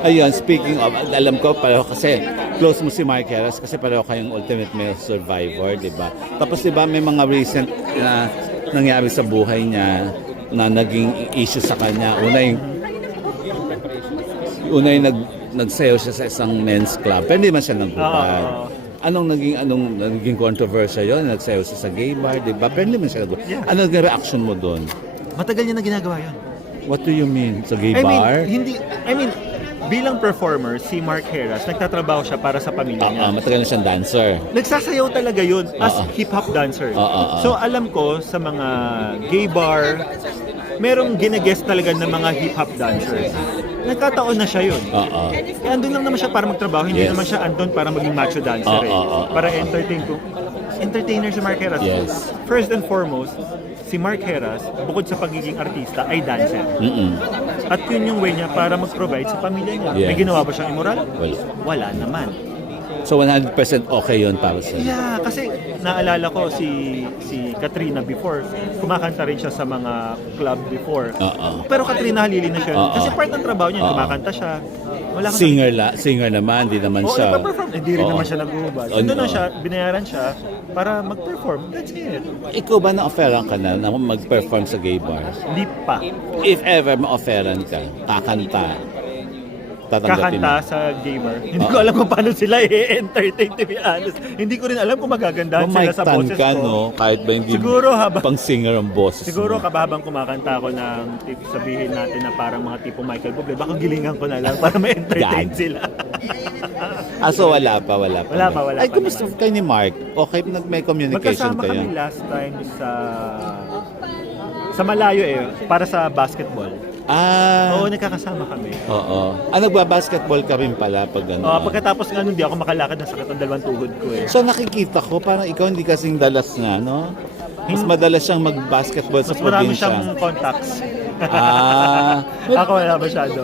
Ayun, speaking of, alam ko pareho kasi close mo si Mark Heras kasi pareho kayong ultimate male survivor, di ba? Tapos di ba may mga recent na nangyari sa buhay niya na naging issue sa kanya. Una yung nagsayaw siya sa isang men's club, pero hindi man siya nagbubad. Anong naging controversy yun? Nagsayaw siya sa gay bar, di ba? Pero hindi man siya nagbubad. Yeah. Ano naging reaction mo doon? Matagal niya na ginagawa yun. What do you mean? Sa gay bar? Bilang performer, si Mark Heras, nagtatrabaho siya para sa pamilya niya. Matagal na siyang dancer. Nagsasayaw talaga yun as hip-hop dancer. So alam ko sa mga gay bar, merong gine-guest talaga ng mga hip-hop dancers. Nagkataon na siya yun. Andun lang naman siya para magtrabaho, hindi naman siya andun para maging macho dancer. Para entertainer si Mark Heras. Yes. First and foremost, si Mark Heras, bukod sa pagiging artista, ay dancer. At yun yung way niya para mag-provide sa pamilya niya. Yes. May ginawa ba siyang immoral? Wala naman. So 100% okay yun para sa Yeah, kasi naalala ko si Katrina before, kumakanta rin siya sa mga club before. Pero Katrina halili na siya. Kasi part ng trabaho niya, kumakanta siya. Wala singer naman, hindi naman siya. Nagpa-perform. Hindi rin naman siya nag-uubad. Doon na siya, binayaran siya para mag-perform. That's it. Ikaw ba na-offeran ka na mag-perform sa gay bar? Hindi pa. If ever ma-offeran ka, kakanta, tatanggapin mo? Kakanta sa gay bar. Hindi ko alam kung paano sila i-entertain, to be honest. Hindi ko rin alam kung magagandahan sila sa boses ka, ko. no? Kahit ba hindi Siguro pang singer ang boses Siguro mo. habang kumakanta ako ng sabihin natin na parang mga tipo Michael Bublé, baka gilingan ko na lang para ma-entertain sila. So wala pa. Wala pa Ay, kumusta naman. kayo ni Mark? Okay, may communication Magkasama kayo? kami last time sa malayo para sa basketball. Oo, nagkakasama kami. Oo. Nagba-basketball ka rin pala pag ano? Pagkatapos nga nun, di ako makalakad, nasakit ang dalawang tuhod ko eh. So nakikita ko, parang ikaw hindi kasing dalas nga, no? Mas madalas siyang mag-basketball sa Mas marami probinsya. siyang contacts. Ah. Ako wala masyado.